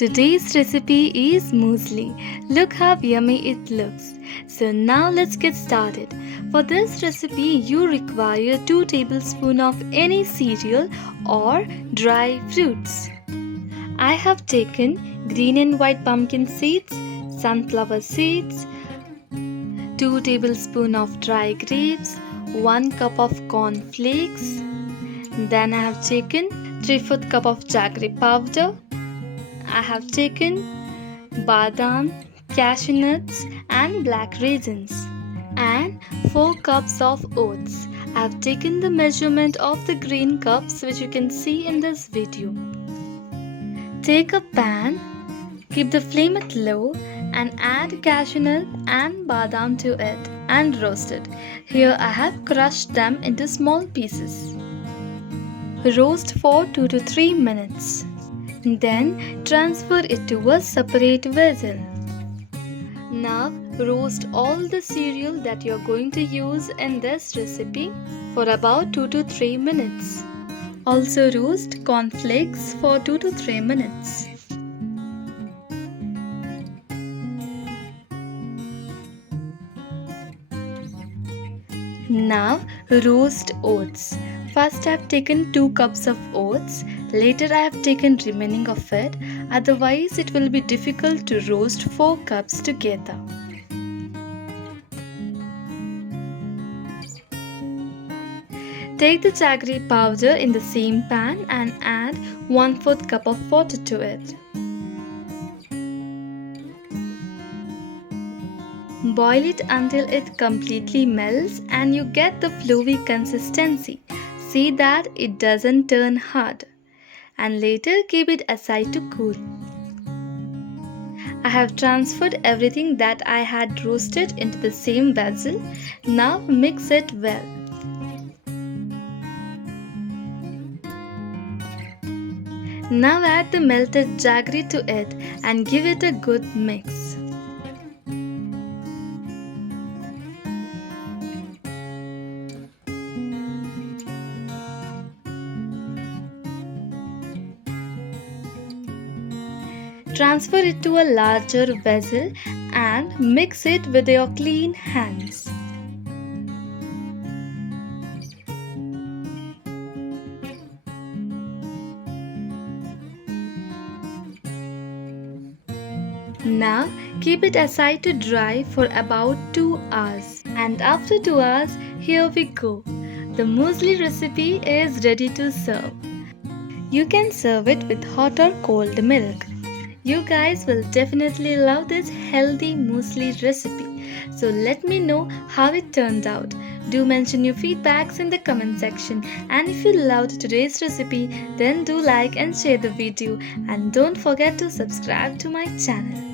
Today's recipe is muesli. Look how yummy it looks. So now let's get started. For this recipe you require 2 tablespoons of any cereal or dry fruits. I have taken green and white pumpkin seeds, sunflower seeds, 2 tablespoons of dry grapes, 1 cup of corn flakes. Then I have taken 3/4 cup of jaggery powder. I have taken badam, cashew nuts and black raisins and 4 cups of oats. I have taken the measurement of the green cups which you can see in this video. Take a pan, keep the flame at low and add cashew nut and badam to it and roast it. Here I have crushed them into small pieces. Roast for 2 to 3 minutes. Then transfer it to a separate vessel. Now roast all the cereal that you are going to use in this recipe for about 2 to 3 minutes. Also roast cornflakes for 2 to 3 minutes. Now roast oats. First I have taken 2 cups of oats. Later I have taken remaining of it. Otherwise it will be difficult to roast 4 cups together. Take the jaggery powder in the same pan and add 1/4 cup of water to it. Boil it until it completely melts and you get the flowy consistency. See that it doesn't turn hard. And later keep it aside to cool. I have transferred everything that I had roasted into the same vessel. Now mix it well. Now add the melted jaggery to it and give it a good mix. Transfer it to a larger vessel and mix it with your clean hands. Now keep it aside to dry for about 2 hours. And after 2 hours, here we go. The muesli recipe is ready to serve. You can serve it with hot or cold milk. You guys will definitely love this healthy muesli recipe. So let me know how it turned out. Do mention your feedbacks in the comment section. And if you loved today's recipe, then do like and share the video. And don't forget to subscribe to my channel.